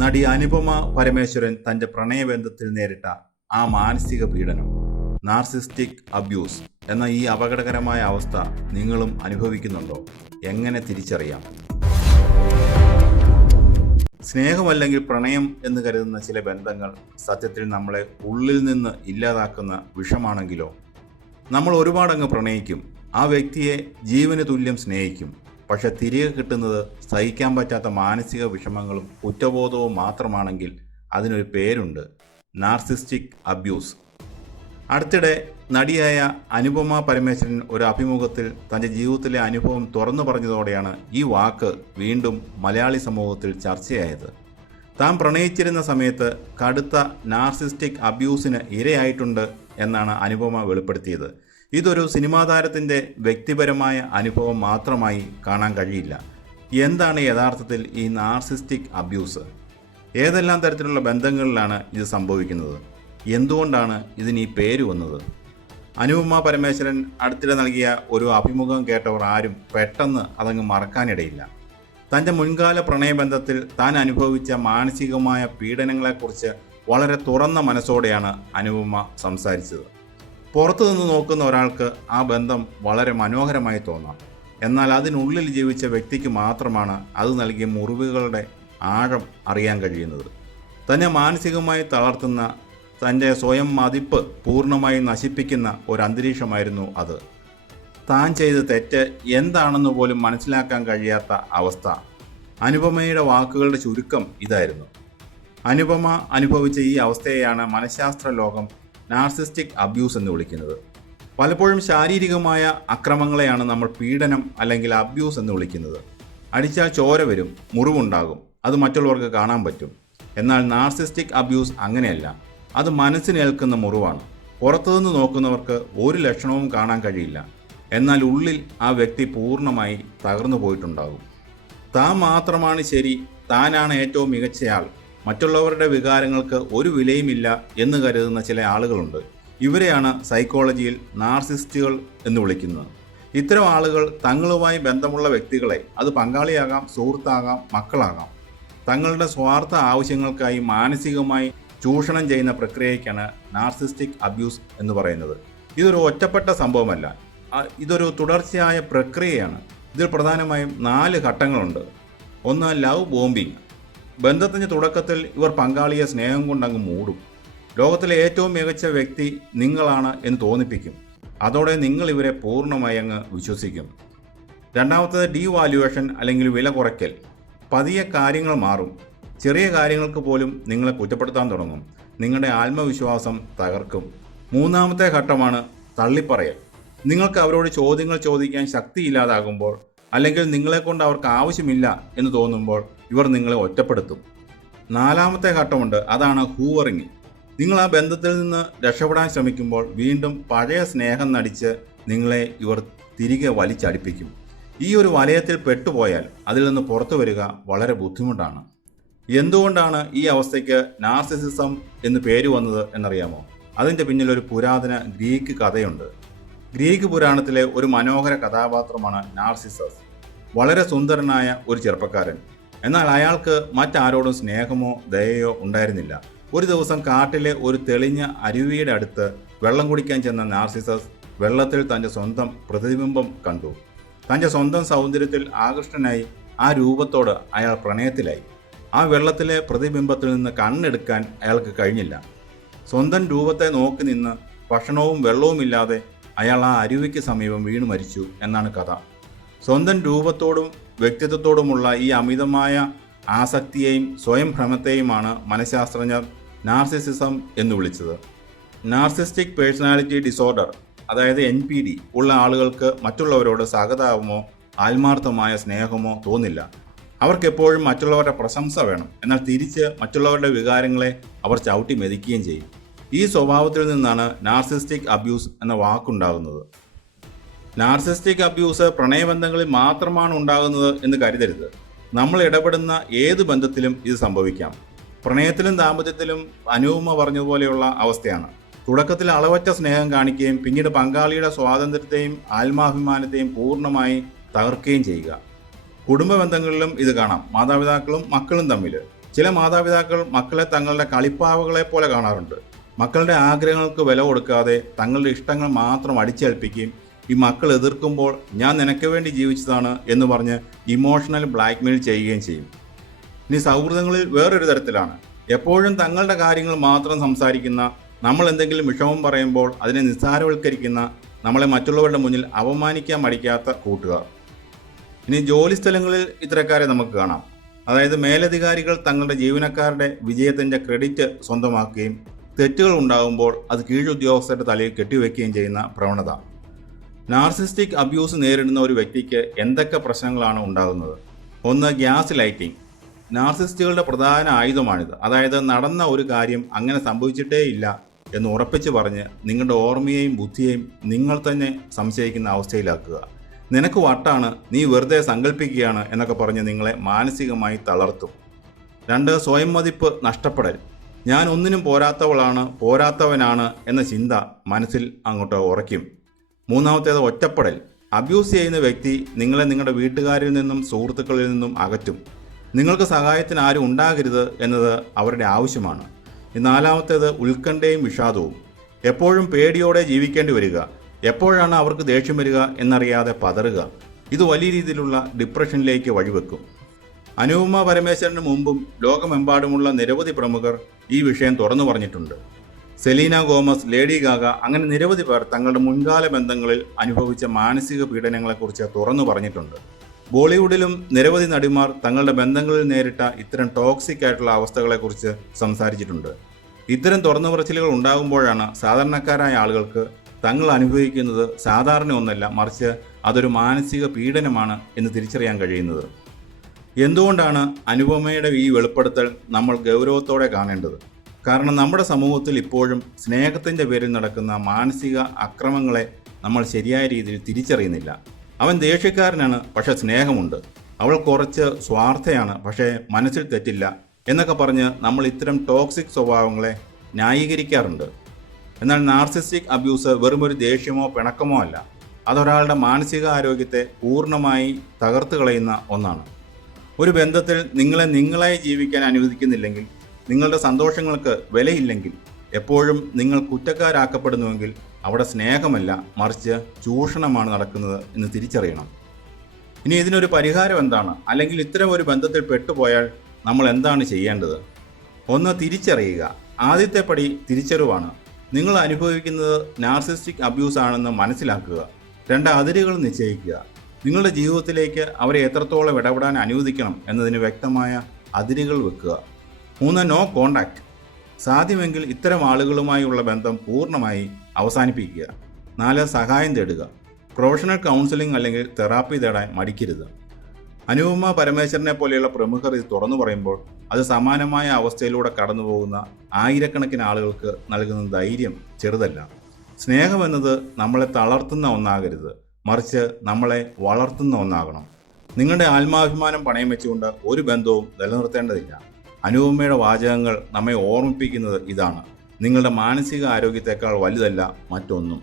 നടി അനുപമ പരമേശ്വരൻ തന്റെ പ്രണയബന്ധത്തിൽ നേരിട്ട ആ മാനസിക പീഡനം, നാർസിസ്റ്റിക് അബ്യൂസ് എന്ന ഈ അപകടകരമായ അവസ്ഥ നിങ്ങളും അനുഭവിക്കുന്നുണ്ടോ? എങ്ങനെ തിരിച്ചറിയാം? സ്നേഹമല്ലെങ്കിൽ പ്രണയം എന്ന് കരുതുന്ന ചില ബന്ധങ്ങൾ സത്യത്തിൽ നമ്മളെ ഉള്ളിൽ നിന്ന് ഇല്ലാതാക്കുന്ന വിഷമാണെങ്കിലോ? നമ്മൾ ഒരുപാടങ്ങ് പ്രണയിക്കും, ആ വ്യക്തിയെ ജീവന് തുല്യം സ്നേഹിക്കും. പക്ഷെ തിരികെ കിട്ടുന്നത് സഹിക്കാൻ പറ്റാത്ത മാനസിക വിഷമങ്ങളും കുറ്റബോധവും മാത്രമാണെങ്കിൽ അതിനൊരു പേരുണ്ട്: നാർസിസ്റ്റിക് അബ്യൂസ്. അടുത്തിടെ നടിയായ അനുപമ പരമേശ്വരൻ ഒരു അഭിമുഖത്തിൽ തൻ്റെ ജീവിതത്തിലെ അനുഭവം തുറന്നു പറഞ്ഞതോടെയാണ് ഈ വാക്ക് വീണ്ടും മലയാളി സമൂഹത്തിൽ ചർച്ചയായത്. താൻ പ്രണയിച്ചിരുന്ന സമയത്ത് കടുത്ത നാർസിസ്റ്റിക് അബ്യൂസിന് ഇരയായിട്ടുണ്ട് എന്നാണ് അനുപമ വെളിപ്പെടുത്തിയത്. ഇതൊരു സിനിമാ താരത്തിൻ്റെ വ്യക്തിപരമായ അനുഭവം മാത്രമായി കാണാൻ കഴിയില്ല. എന്താണ് യഥാർത്ഥത്തിൽ ഈ നാർസിസ്റ്റിക് അബ്യൂസ്? ഏതെല്ലാം തരത്തിലുള്ള ബന്ധങ്ങളിലാണ് ഇത് സംഭവിക്കുന്നത്? എന്തുകൊണ്ടാണ് ഇതിന് ഈ പേര് വന്നത്? അനുപമ പരമേശ്വരൻ അടുത്തിടെ നൽകിയ ഒരു അഭിമുഖം കേട്ടവർ ആരും പെട്ടെന്ന് അതങ്ങ് മറക്കാനിടയില്ല. തൻ്റെ മുൻകാല പ്രണയബന്ധത്തിൽ താൻ അനുഭവിച്ച മാനസികമായ പീഡനങ്ങളെക്കുറിച്ച് വളരെ തുറന്ന മനസ്സോടെയാണ് അനുപമ സംസാരിച്ചത്. പുറത്തു നിന്ന് നോക്കുന്ന ഒരാൾക്ക് ആ ബന്ധം വളരെ മനോഹരമായി തോന്നാം. എന്നാൽ അതിനുള്ളിൽ ജീവിച്ച വ്യക്തിക്ക് മാത്രമാണ് അത് നൽകിയ മുറിവുകളുടെ ആഴം അറിയാൻ കഴിയുന്നത്. തന്നെ മാനസികമായി തളർത്തുന്ന, തൻ്റെ സ്വയം മതിപ്പ് പൂർണ്ണമായി നശിപ്പിക്കുന്ന ഒരു അന്തരീക്ഷമായിരുന്നു അത്. താൻ ചെയ്ത തെറ്റ് എന്താണെന്ന് പോലും മനസ്സിലാക്കാൻ കഴിയാത്ത അവസ്ഥ. അനുപമയുടെ വാക്കുകളുടെ ചുരുക്കം ഇതായിരുന്നു. അനുപമ അനുഭവിച്ച ഈ അവസ്ഥയെയാണ് മനഃശാസ്ത്ര ലോകം നാർസിസ്റ്റിക് അബ്യൂസ് എന്ന് വിളിക്കുന്നത്. പലപ്പോഴും ശാരീരികമായ അക്രമങ്ങളെയാണ് നമ്മൾ പീഡനം അല്ലെങ്കിൽ അബ്യൂസ് എന്ന് വിളിക്കുന്നത്. അടിച്ചാൽ ചോര വരും, മുറിവുണ്ടാകും, അത് മറ്റുള്ളവർക്ക് കാണാൻ പറ്റും. എന്നാൽ നാർസിസ്റ്റിക് അബ്യൂസ് അങ്ങനെയല്ല. അത് മനസ്സിനേൽക്കുന്ന മുറിവാണ്. പുറത്തുനിന്ന് നോക്കുന്നവർക്ക് ഒരു ലക്ഷണവും കാണാൻ കഴിയില്ല. എന്നാൽ ഉള്ളിൽ ആ വ്യക്തി പൂർണ്ണമായി തകർന്നു പോയിട്ടുണ്ടാകും. താൻ മാത്രമാണ് ശരി, താനാണ് ഏറ്റവും മികച്ചയാൾ, മറ്റുള്ളവരുടെ വികാരങ്ങൾക്ക് ഒരു വിലയുമില്ല എന്ന് കരുതുന്ന ചില ആളുകളുണ്ട്. ഇവരെയാണ് സൈക്കോളജിയിൽ നാർസിസ്റ്റുകൾ എന്ന് വിളിക്കുന്നത്. ഇത്തരം ആളുകൾ തങ്ങളുമായി ബന്ധമുള്ള വ്യക്തികളെ, അത് പങ്കാളിയാകാം, സുഹൃത്താകാം, മക്കളാകാം, തങ്ങളുടെ സ്വാർത്ഥ ആവശ്യങ്ങൾക്കായി മാനസികമായി ചൂഷണം ചെയ്യുന്ന പ്രക്രിയയ്ക്കാണ് നാർസിസ്റ്റിക് അബ്യൂസ് എന്ന് പറയുന്നത്. ഇതൊരു ഒറ്റപ്പെട്ട സംഭവമല്ല, ഇതൊരു തുടർച്ചയായ പ്രക്രിയയാണ്. ഇതിൽ പ്രധാനമായും 4 ഘട്ടങ്ങളുണ്ട്. ഒന്ന്, ലവ് ബോംബിംഗ്. ബന്ധത്തിൻ്റെ തുടക്കത്തിൽ ഇവർ പങ്കാളിയെ സ്നേഹം കൊണ്ടങ്ങ് മൂടും. ലോകത്തിലെ ഏറ്റവും മികച്ച വ്യക്തി നിങ്ങളാണ് എന്ന് തോന്നിപ്പിക്കും. അതോടെ നിങ്ങൾ ഇവരെ പൂർണ്ണമായി അങ്ങ് വിശ്വസിക്കും. രണ്ടാമത്തേത് ഡീവാല്യുവേഷൻ അല്ലെങ്കിൽ വില കുറയ്ക്കൽ. പതിയെ കാര്യങ്ങൾ മാറും. ചെറിയ കാര്യങ്ങൾക്ക് പോലും നിങ്ങളെ കുറ്റപ്പെടുത്താൻ തുടങ്ങും. നിങ്ങളുടെ ആത്മവിശ്വാസം തകർക്കും. മൂന്നാമത്തെ ഘട്ടമാണ് തള്ളിപ്പറയൽ. നിങ്ങൾക്ക് അവരോട് ചോദ്യങ്ങൾ ചോദിക്കാൻ ശക്തിയില്ലാതാകുമ്പോൾ, അല്ലെങ്കിൽ നിങ്ങളെക്കൊണ്ട് അവർക്ക് ആവശ്യമില്ല എന്ന് തോന്നുമ്പോൾ ഇവർ നിങ്ങളെ ഒറ്റപ്പെടുത്തും. നാലാമത്തെ ഘട്ടമുണ്ട്, അതാണ് ഹൂവറിങ്. നിങ്ങൾ ആ ബന്ധത്തിൽ നിന്ന് രക്ഷപ്പെടാൻ ശ്രമിക്കുമ്പോൾ വീണ്ടും പഴയ സ്നേഹം നടിച്ച് നിങ്ങളെ ഇവർ തിരികെ വലിച്ചടിപ്പിക്കും. ഈ ഒരു വലയത്തിൽ പെട്ടുപോയാൽ അതിൽ നിന്ന് പുറത്തു വരിക വളരെ ബുദ്ധിമുട്ടാണ്. എന്തുകൊണ്ടാണ് ഈ അവസ്ഥയ്ക്ക് നാർസിസിസം എന്ന് പേര് വന്നത് എന്നറിയാമോ? അതിൻ്റെ പിന്നിലൊരു പുരാതന ഗ്രീക്ക് കഥയുണ്ട്. ഗ്രീക്ക് പുരാണത്തിലെ ഒരു മനോഹര കഥാപാത്രമാണ് നാർസിസസ്. വളരെ സുന്ദരനായ ഒരു ചെറുപ്പക്കാരൻ. എന്നാൽ അയാൾക്ക് മറ്റാരോടും സ്നേഹമോ ദയയോ ഉണ്ടായിരുന്നില്ല. ഒരു ദിവസം കാട്ടിലെ ഒരു തെളിഞ്ഞ അരുവിയുടെ അടുത്ത് വെള്ളം കുടിക്കാൻ ചെന്ന നാർസിസസ് വെള്ളത്തിൽ തൻ്റെ സ്വന്തം പ്രതിബിംബം കണ്ടു. തൻ്റെ സ്വന്തം സൗന്ദര്യത്തിൽ ആകൃഷ്ടനായി ആ രൂപത്തോട് അയാൾ പ്രണയത്തിലായി. ആ വെള്ളത്തിലെ പ്രതിബിംബത്തിൽ നിന്ന് കണ്ണെടുക്കാൻ അയാൾക്ക് കഴിഞ്ഞില്ല. സ്വന്തം രൂപത്തെ നോക്കി നിന്ന് ഭക്ഷണവും വെള്ളവുമില്ലാതെ അയാൾ ആ അരുവിക്ക് സമീപം വീണു മരിച്ചു എന്നാണ് കഥ. സ്വന്തം രൂപത്തോടും വ്യക്തിത്വത്തോടുമുള്ള ഈ അമിതമായ ആസക്തിയെയും സ്വയം ഭ്രമത്തെയുമാണ് മനഃശാസ്ത്രജ്ഞർ നാർസിസിസം എന്ന് വിളിച്ചത്. നാർസിസ്റ്റിക് പേഴ്സണാലിറ്റി ഡിസോർഡർ, അതായത് NPD ഉള്ള ആളുകൾക്ക് മറ്റുള്ളവരോട് സഹതാപമോ ആത്മാർത്ഥമായ സ്നേഹമോ തോന്നില്ല. അവർക്കെപ്പോഴും മറ്റുള്ളവരുടെ പ്രശംസ വേണം. എന്നാൽ തിരിച്ച് മറ്റുള്ളവരുടെ വികാരങ്ങളെ അവർ ചവിട്ടി മെതിക്കുകയും ചെയ്യും. ഈ സ്വഭാവത്തിൽ നിന്നാണ് നാർസിസ്റ്റിക് അബ്യൂസ് എന്ന വാക്കുണ്ടാകുന്നത്. നാർസിസ്റ്റിക് അബ്യൂസ് പ്രണയബന്ധങ്ങളിൽ മാത്രമാണ് ഉണ്ടാകുന്നത് എന്ന് കരുതരുത്. നമ്മൾ ഇടപെടുന്ന ഏത് ബന്ധത്തിലും ഇത് സംഭവിക്കാം. പ്രണയത്തിലും ദാമ്പത്യത്തിലും അനുപമ പറഞ്ഞതുപോലെയുള്ള അവസ്ഥയാണ്. തുടക്കത്തിൽ അളവറ്റ സ്നേഹം കാണിക്കുകയും പിന്നീട് പങ്കാളിയുടെ സ്വാതന്ത്ര്യത്തെയും ആത്മാഭിമാനത്തെയും പൂർണ്ണമായി തകർക്കുകയും ചെയ്യുക. കുടുംബ ബന്ധങ്ങളിലും ഇത് കാണാം. മാതാപിതാക്കളും മക്കളും തമ്മിൽ ചില മാതാപിതാക്കൾ മക്കളെ തങ്ങളുടെ കളിപ്പാവകളെ പോലെ കാണാറുണ്ട്. മക്കളുടെ ആഗ്രഹങ്ങൾക്ക് വില കൊടുക്കാതെ തങ്ങളുടെ ഇഷ്ടങ്ങൾ മാത്രം അടിച്ചേൽപ്പിക്കുകയും ഈ മക്കൾ എതിർക്കുമ്പോൾ ഞാൻ നിനക്ക് വേണ്ടി ജീവിച്ചതാണ് എന്ന് പറഞ്ഞ് ഇമോഷണൽ ബ്ലാക്ക്മെയിൽ ചെയ്യുകയും ചെയ്യും. ഇനി സൗഹൃദങ്ങളിൽ വേറൊരു തരത്തിലാണ്. എപ്പോഴും തങ്ങളുടെ കാര്യങ്ങൾ മാത്രം സംസാരിക്കുന്ന, നമ്മൾ എന്തെങ്കിലും വിഷമം പറയുമ്പോൾ അതിനെ നിസ്സാരവൽക്കരിക്കുന്ന, നമ്മളെ മറ്റുള്ളവരുടെ മുന്നിൽ അപമാനിക്കാൻ മടിക്കാത്ത കൂട്ടുകാർ. ഇനി ജോലി സ്ഥലങ്ങളിൽ ഇത്തരക്കാരെ നമുക്ക് കാണാം. അതായത് മേലധികാരികൾ തങ്ങളുടെ ജീവനക്കാരുടെ വിജയത്തിൻ്റെ ക്രെഡിറ്റ് സ്വന്തമാക്കുകയും തെറ്റുകൾ ഉണ്ടാകുമ്പോൾ അത് കീഴുദ്യോഗസ്ഥരുടെ തലയിൽ കെട്ടിവെക്കുകയും ചെയ്യുന്ന പ്രവണത. നാർസിസ്റ്റിക് അബ്യൂസ് നേരിടുന്ന ഒരു വ്യക്തിക്ക് എന്തൊക്കെ പ്രശ്നങ്ങളാണ് ഉണ്ടാകുന്നത്? ഒന്ന്, ഗ്യാസ് ലൈറ്റിംഗ്. നാർസിസ്റ്റുകളുടെ പ്രധാന ആയുധമാണിത്. അതായത് നടന്ന ഒരു കാര്യം അങ്ങനെ സംഭവിച്ചിട്ടേ ഇല്ല എന്ന് ഉറപ്പിച്ച് പറഞ്ഞ് നിങ്ങളുടെ ഓർമ്മയെയും ബുദ്ധിയെയും നിങ്ങൾ തന്നെ സംശയിക്കുന്ന അവസ്ഥയിലാക്കുക. നിനക്ക് വട്ടാണ്, നീ വെറുതെ സങ്കല്പിക്കുകയാണ് എന്നൊക്കെ പറഞ്ഞ് നിങ്ങളെ മാനസികമായി തളർത്തും. 2, സ്വയം മതിപ്പ് നഷ്ടപ്പെടൽ. ഞാൻ ഒന്നിനും പോരാത്തവനാണ് എന്ന ചിന്ത മനസ്സിൽ അങ്ങോട്ട് ഉറയ്ക്കും. 3, ഒറ്റപ്പെടൽ. അബ്യൂസ് ചെയ്യുന്ന വ്യക്തി നിങ്ങളെ നിങ്ങളുടെ വീട്ടുകാരിൽ നിന്നും സുഹൃത്തുക്കളിൽ നിന്നും അകറ്റും. നിങ്ങൾക്ക് സഹായത്തിന് ആരും ഉണ്ടാകരുത് എന്നത് അവരുടെ ആവശ്യമാണ്. 4, ഉത്കണ്ഠയും വിഷാദവും. എപ്പോഴും പേടിയോടെ ജീവിക്കേണ്ടി വരിക. എപ്പോഴാണ് അവർക്ക് ദേഷ്യം വരിക എന്നറിയാതെ പതറുക. ഇത് വലിയ രീതിയിലുള്ള ഡിപ്രഷനിലേക്ക് വഴിവെക്കും. അനുപമ പരമേശ്വരന് മുമ്പും ലോകമെമ്പാടുമുള്ള നിരവധി പ്രമുഖർ ഈ വിഷയം തുറന്നു പറഞ്ഞിട്ടുണ്ട്. സെലീന ഗോമസ്, ലേഡി ഗാഗ, അങ്ങനെ നിരവധി പേർ തങ്ങളുടെ മുൻകാല ബന്ധങ്ങളിൽ അനുഭവിച്ച മാനസിക പീഡനങ്ങളെക്കുറിച്ച് തുറന്നു പറഞ്ഞിട്ടുണ്ട്. ബോളിവുഡിലും നിരവധി നടിമാർ തങ്ങളുടെ ബന്ധങ്ങളിൽ നേരിട്ട ഇത്തരം ടോക്സിക് ആയിട്ടുള്ള അവസ്ഥകളെക്കുറിച്ച് സംസാരിച്ചിട്ടുണ്ട്. ഇത്തരം തുറന്നു പറച്ചിലുകൾ ഉണ്ടാകുമ്പോഴാണ് സാധാരണക്കാരായ ആളുകൾക്ക് തങ്ങൾ അനുഭവിക്കുന്നത് സാധാരണ ഒന്നല്ല, മറിച്ച് അതൊരു മാനസിക പീഡനമാണ് എന്ന് തിരിച്ചറിയാൻ കഴിയുന്നത്. എന്തുകൊണ്ടാണ് അനുപമയുടെ ഈ വെളിപ്പെടുത്തൽ നമ്മൾ ഗൗരവത്തോടെ കാണേണ്ടത്? കാരണം നമ്മുടെ സമൂഹത്തിൽ ഇപ്പോഴും സ്നേഹത്തിൻ്റെ പേരിൽ നടക്കുന്ന മാനസിക അക്രമങ്ങളെ നമ്മൾ ശരിയായ രീതിയിൽ തിരിച്ചറിയുന്നില്ല. അവൻ ദേഷ്യക്കാരനാണ്, പക്ഷെ സ്നേഹമുണ്ട്. അവൾ കുറച്ച് സ്വാർത്ഥയാണ്, പക്ഷേ മനസ്സിൽ തെറ്റില്ല എന്നൊക്കെ പറഞ്ഞ് നമ്മൾ ഇത്തരം ടോക്സിക് സ്വഭാവങ്ങളെ ന്യായീകരിക്കാറുണ്ട്. എന്നാൽ നാർസിസ്റ്റിക് അബ്യൂസ് വെറുമൊരു ദേഷ്യമോ പിണക്കമോ അല്ല. അതൊരാളുടെ മാനസിക ആരോഗ്യത്തെ പൂർണ്ണമായി തകർത്ത് കളയുന്ന ഒന്നാണ്. ഒരു ബന്ധത്തിൽ നിങ്ങളായി ജീവിക്കാൻ അനുവദിക്കുന്നില്ലെങ്കിൽ, നിങ്ങളുടെ സന്തോഷങ്ങൾക്ക് വിലയില്ലെങ്കിൽ, എപ്പോഴും നിങ്ങൾ കുറ്റക്കാരാക്കപ്പെടുന്നുവെങ്കിൽ അവിടെ സ്നേഹമല്ല, മറിച്ച് ചൂഷണമാണ് നടക്കുന്നത് എന്ന് തിരിച്ചറിയണം. ഇനി ഇതിനൊരു പരിഹാരം എന്താണ്? അല്ലെങ്കിൽ ഇത്തരം ഒരു ബന്ധത്തിൽ പെട്ടുപോയാൽ നമ്മൾ എന്താണ് ചെയ്യേണ്ടത്? 1, തിരിച്ചറിയുക. ആദ്യത്തെ പടി തിരിച്ചറിവാണ്. നിങ്ങൾ അനുഭവിക്കുന്നത് നാർസിസ്റ്റിക് അബ്യൂസ് ആണെന്ന് മനസ്സിലാക്കുക. 2, അതിരുകൾ നിശ്ചയിക്കുക. നിങ്ങളുടെ ജീവിതത്തിലേക്ക് അവരെ എത്രത്തോളം ഇടപെടാൻ അനുവദിക്കണം എന്നതിന് വ്യക്തമായ അതിരുകൾ വെക്കുക. 3, നോ കോണ്ടാക്ട്. സാധ്യമെങ്കിൽ ഇത്തരം ആളുകളുമായുള്ള ബന്ധം പൂർണ്ണമായി അവസാനിപ്പിക്കുക. 4, സഹായം തേടുക. പ്രൊഫഷണൽ കൗൺസിലിംഗ് അല്ലെങ്കിൽ തെറാപ്പി തേടാൻ മടിക്കരുത്. അനുപമ പരമേശ്വരനെ പോലെയുള്ള പ്രമുഖർ ഇത് തുറന്നു പറയുമ്പോൾ അത് സമാനമായ അവസ്ഥയിലൂടെ കടന്നു പോകുന്ന ആയിരക്കണക്കിന് ആളുകൾക്ക് നൽകുന്ന ധൈര്യം ചെറുതല്ല. സ്നേഹമെന്നത് നമ്മളെ തളർത്തുന്ന ഒന്നാകരുത്, മറിച്ച് നമ്മളെ വളർത്തുന്ന ഒന്നാകണം. നിങ്ങളുടെ ആത്മാഭിമാനം പണയം വെച്ചുകൊണ്ട് ഒരു ബന്ധവും നിലനിർത്തേണ്ടതില്ല. അനുപമയുടെ വാചകങ്ങൾ നമ്മെ ഓർമ്മിപ്പിക്കുന്നത് ഇതാണ്: നിങ്ങളുടെ മാനസിക ആരോഗ്യത്തെക്കാൾ വലുതല്ല മറ്റൊന്നും.